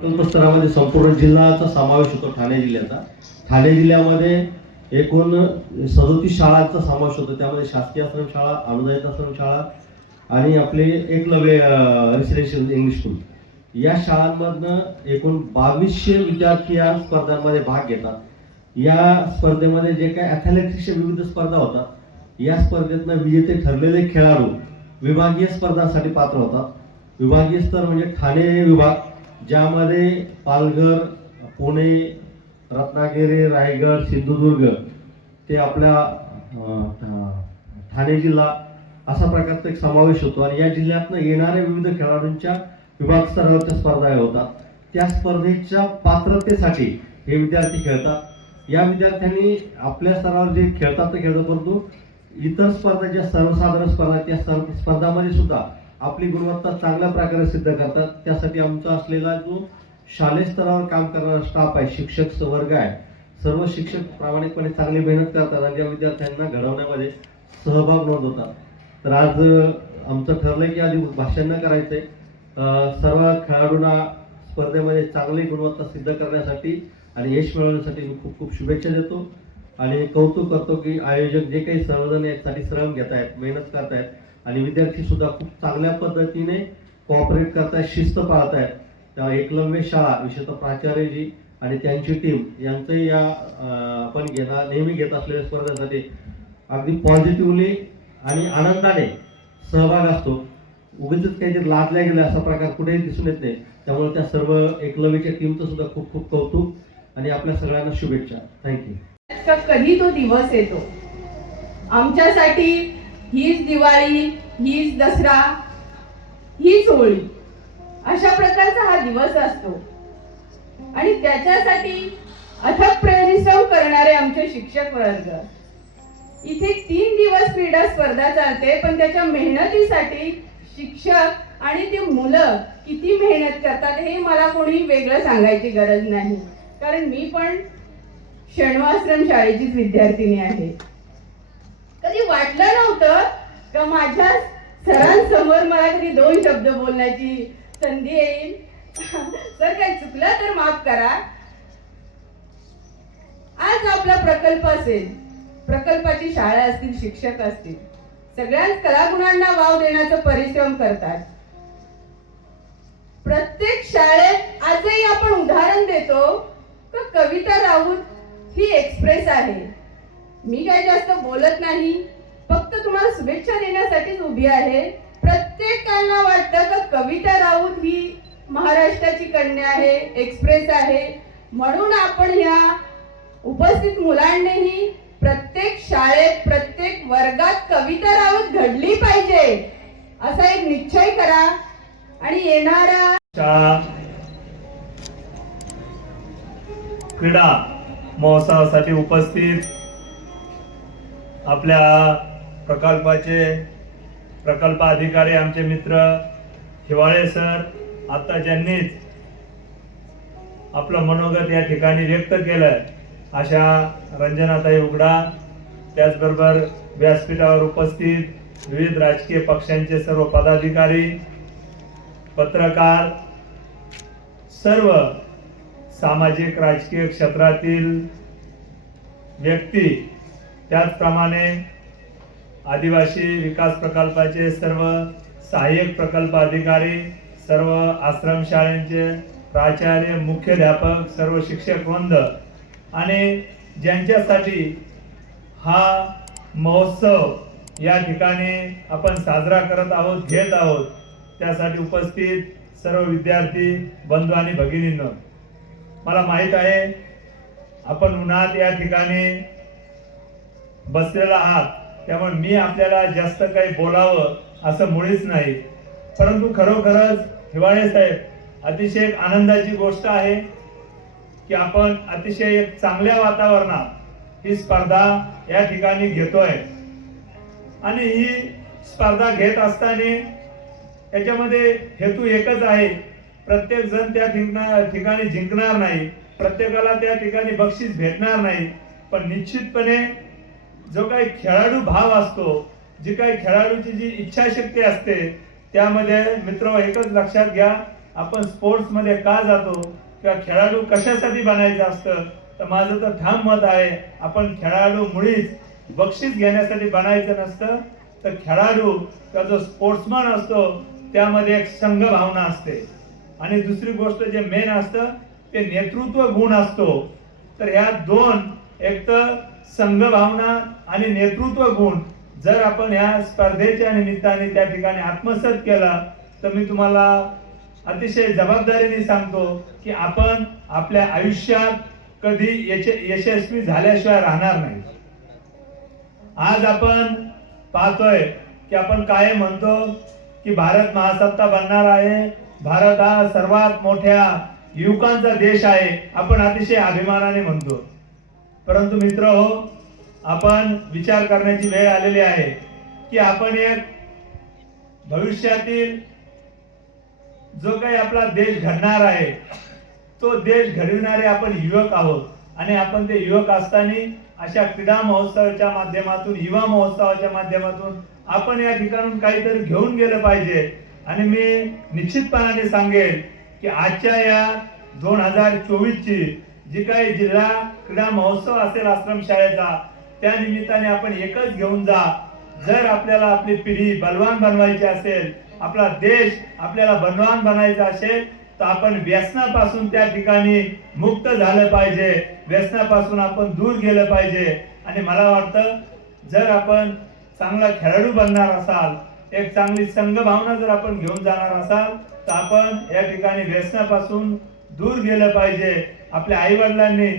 प्रकल्प स्तरामध्ये संपूर्ण जिल्ह्याचा समावेश होतो ठाणे जिल्ह्याचा. ठाणे जिल्ह्यामध्ये एकूण सदोतीस शाळांचा समावेश होतो. त्यामध्ये शासकीय आश्रमशाळा अनुदानित आश्रमशाळा आणि आपले एकलव्य रेसिडेन्शियल इंग्लिश स्कूल या शाळांमधनं एकूण बावीसशे विद्यार्थी या स्पर्धांमध्ये भाग घेतात. या स्पर्धेमध्ये जे काही ॲथलेटिक्सच्या विविध स्पर्धा होतात या स्पर्धेतनं विजेते ठरलेले खेळाडू विभागीय स्पर्धांसाठी पात्र होतात. विभागीय स्तर म्हणजे ठाणे विभाग. ज्यामध्ये पालघर पुणे रत्नागिरी रायगड सिंधुदुर्ग ते आपल्या ठाणे जिल्हा असा प्रकारचा एक समावेश होतो. आणि या जिल्ह्यातनं येणाऱ्या विविध खेळाडूंच्या विभाग स्तरावरच्या स्पर्धा होतात. त्या स्पर्धेच्या पात्रतेसाठी हे विद्यार्थी खेळतात. या विद्यार्थ्यांनी आपल्या स्तरावर जे खेळतात ते खेळतात परंतु इतर स्पर्धा ज्या सर्वसाधारण स्पर्धा त्या स्पर्धामध्ये सुद्धा आपली गुणवत्ता चांगल्या प्रकारे सिद्ध करतात. त्यासाठी आमचा असलेला जो शालेय स्तरावर काम करणारा स्टाफ आहे शिक्षक वर्ग आहे सर्व शिक्षक प्रामाणिकपणे चांगली मेहनत करतात आणि या विद्यार्थ्यांना घडवण्यामध्ये सहभाग नोंदवतात. तर आज आमचं ठरलंय की आधी भाषण न करायचंय सर्व खेळाडूंना स्पर्धेमध्ये चांगली गुणवत्ता सिद्ध करण्यासाठी आणि यश मिळवण्यासाठी मी खूप खूप शुभेच्छा देतो. आणि कौतुक करतो की आयोजक जे काही सर्वजण यासाठी श्रम घेत आहेत मेहनत करत आहेत आणि विद्यार्थी सुद्धा खूप चांगल्या पद्धतीने कॉपरेट करतायत शिस्त पाळतायत. त्या एकलव्य शाळा विशेषतः प्राचार्यजी आणि त्यांची टीम यांचंही या आपण घेणार नेहमी घेत असलेल्या स्पर्धेसाठी अगदी पॉझिटिव्हली आणि आनंदाने सहभाग असतो. उगीच काहीतरी लादल्या गेल्या असा प्रकार कुठेही दिसून येत नाही. त्यामुळे त्या सर्व एकलव्यच्या टीमचं सुद्धा खूप खूप कौतुक आणि आपल्या सगळ्यांना शुभेच्छा. थँक्यू कधी तो दिवस येतो? आमच्यासाठी हीच दिवाळी हीच दसरा हीच होळी. अशा प्रकारचा हा दिवस असतो. आणि त्याच्यासाठी अथक परिश्रम करणारे आमचे शिक्षक वर्ग. इथे तीन दिवस क्रीडा स्पर्धा चालते पण त्याच्या मेहनतीसाठी शिक्षक आणि ती मुलं किती मेहनत करतात हे मला कोणी वेगळं सांगायची गरज नाही. कारण मी पण शणवाश्रम शाळेचीच विद्यार्थिनी आहे. कधी वाटलं नव्हतं का माझ्या सरांसमोर मला कधी दोन शब्द बोलण्याची संधी येईल? सर काही चुकलं तर माफ करा. आज आपला प्रकल्प असेल. प्रकल्पाची शाळा असतील शिक्षक असतील सगळ्याच कलागुणांना वाव देण्याचा परिश्रम करतात. प्रत्येक शाळेत आजही आपण उदाहरण देतो का कविता राऊत ही एक्सप्रेस आहे. मी काही जास्त बोलत नाही. फक्त तुम्हाला शुभेच्छा देण्यासाठीच उभी आहे. प्रत्येकाला वाटतं का कविता राऊत ही महाराष्ट्राची कन्या आहे एक्सप्रेस आहे. म्हणून आपण ह्या उपस्थित मुलांनीही प्रत्येक शाळेत प्रत्येक वर्गात कविता राऊत घडली पाहिजे असा एक निश्चय करा. आणि येणारा क्रीडा महोत्सवासाठी उपस्थित आपल्या प्रकल्पाचे प्रकल्प अधिकारी आमचे मित्र हिवाळे सर आता ज्यांनीच आपलं मनोगत या ठिकाणी व्यक्त केलं अशा रंजनाताई उघडा त्याचबरोबर व्यासपीठावर उपस्थित विविध राजकीय पक्षांचे सर्व पदाधिकारी पत्रकार सर्व सामाजिक राजकीय क्षेत्रातील व्यक्ती त्याचप्रमाणे आदिवासी विकास प्रकल्पाचे सर्व सहाय्यक प्रकल्प अधिकारी सर्व आश्रमशाळेंचे प्राचार्य मुख्याध्यापक सर्व शिक्षक वृंद आणि ज्यांच्यासाठी हा महोत्सव या ठिकाणी आपण साजरा करत आहोत घेत आहोत त्यासाठी उपस्थित सर्व विद्यार्थी बंधू आणि भगिनींनो मला माहीत आहे आपण उन्हात या ठिकाणी बसलेला आहात. त्यामुळे मी आपल्याला जास्त काही बोलावं असं मुळीच नाही. परंतु खरोखरच हिवाळे साहेब अतिशय एक आनंदाची गोष्ट आहे की आपण अतिशय एक चांगल्या वातावरणात ही स्पर्धा या ठिकाणी घेतोय. आणि ही स्पर्धा घेत असताना त्याच्यामध्ये हेतू एकच आहे. प्रत्येक जण त्या ठिकाणी जिंकणार नाही. प्रत्येकाला त्या ठिकाणी बक्षीस भेटणार नाही. पण निश्चितपणे जो काही खेळाडू भाव असतो जी काही खेळाडूची जी इच्छाशक्ती असते त्यामध्ये मित्र एकच लक्षात घ्या आपण स्पोर्ट्समध्ये का जातो किंवा खेळाडू कशासाठी बनायचं असतं तर माझं तर ठाम मत आहे आपण खेळाडू मुळीच बक्षीस घेण्यासाठी बनायचं नसतं तर खेळाडू किंवा जो स्पोर्ट्समन असतो त्यामध्ये एक संघ भावना असते. आणि दुसरी गोष्ट जे मेन असतं ते नेतृत्व गुण असतो. तर ह्या दोन एक तर संघ भावना आणि नेतृत्व गुण जर आपण या स्पर्धेच्या निमित्ताने त्या ठिकाणी आत्मसात केला तर मी तुम्हाला अतिशय जबाबदारीने सांगतो की आपण आपल्या आयुष्यात कधी यशस्वी झाल्याशिवाय राहणार नाही. आज आपण पाहतोय की आपण काय म्हणतो की भारत महासत्ता बनणार आहे. भारत हा सर्वात मोठ्या युवकांचा देश आहे आपण अतिशय अभिमानाने म्हणतो. परंतु मित्र हो आपण विचार करण्याची वेळ आलेली आहे की आपण एक भविष्यातील जो काही आपला देश घडणार आहे तो देश घडविणारे आपण युवक आहोत. आणि आपण ते युवक असताना अशा क्रीडा महोत्सवाच्या माध्यमातून युवा महोत्सवाच्या माध्यमातून आपण या ठिकाणून काहीतरी घेऊन गेलं पाहिजे. आणि मी निश्चितपणाने सांगेल की आजच्या या दोन हजार चोवीस ची जी काही जिल्हा क्रीडा महोत्सव असेल आश्रमशाळेचा त्या निमित्ताने आपण एकच घेऊन जा. जर आपल्याला आपली पिढी बलवान बनवायची असेल आपला देश आपल्याला बलवान बनायचा असेल तर आपण व्यसनापासून त्या ठिकाणी मुक्त झालं पाहिजे. व्यसनापासून आपण दूर गेलं पाहिजे. आणि मला वाटतं जर आपण चांगला खेळाडू बनणार असाल एक चांगली संघ भावना जर आपण घेऊन जाणार असाल तर आपण या ठिकाणी व्यसनापासून दूर गेलं पाहिजे. आपल्या आईवडिलांनी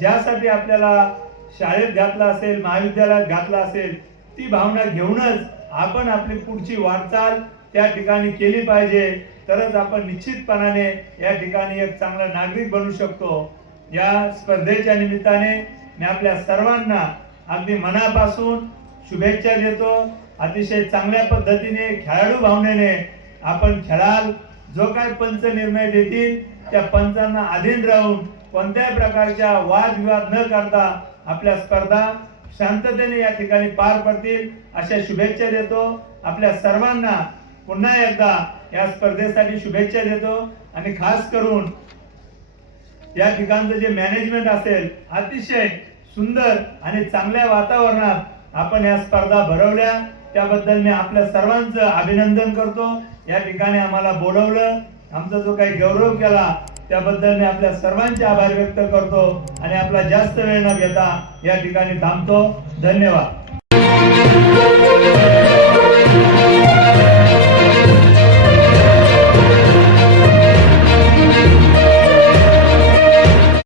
ज्यासाठी आपल्याला शाळेत घातला असेल महाविद्यालयात घातला असेल ती भावना घेऊनच आपण आपली पुढची वाटचाल त्या ठिकाणी केली पाहिजे. तरच आपण निश्चितपणाने या ठिकाणी एक चांगला नागरिक बनू शकतो. या स्पर्धेच्या निमित्ताने मी आपल्या सर्वांना अगदी मनापासून शुभेच्छा देतो. अतिशय चांगल्या पद्धतीने खेळाडू भावनेने आपण खेळाल. जो काय पंच निर्णय देतील त्या पंचांना अधीन राहून कोणत्याही प्रकारच्या वादविवाद न करता आपल्या स्पर्धा शांततेने या ठिकाणी पार पडतील. अशा शुभेच्छा देतो. आपल्या सर्वांना पुन्हा एकदा या स्पर्धेसाठी शुभेच्छा देतो. आणि खास करून या ठिकाणचं जे मॅनेजमेंट असेल अतिशय सुंदर आणि चांगल्या वातावरणात आपण या स्पर्धा भरवल्या. त्याबद्दल मी आपल्या सर्वांचं अभिनंदन करतो. या ठिकाणी आम्हाला बोलवलं. आमचा जो काही गौरव केला त्याबद्दल मी आपल्या सर्वांचे आभार व्यक्त करतो आणि आपला जास्त वेळ न घेता या ठिकाणी थांबतो. धन्यवाद.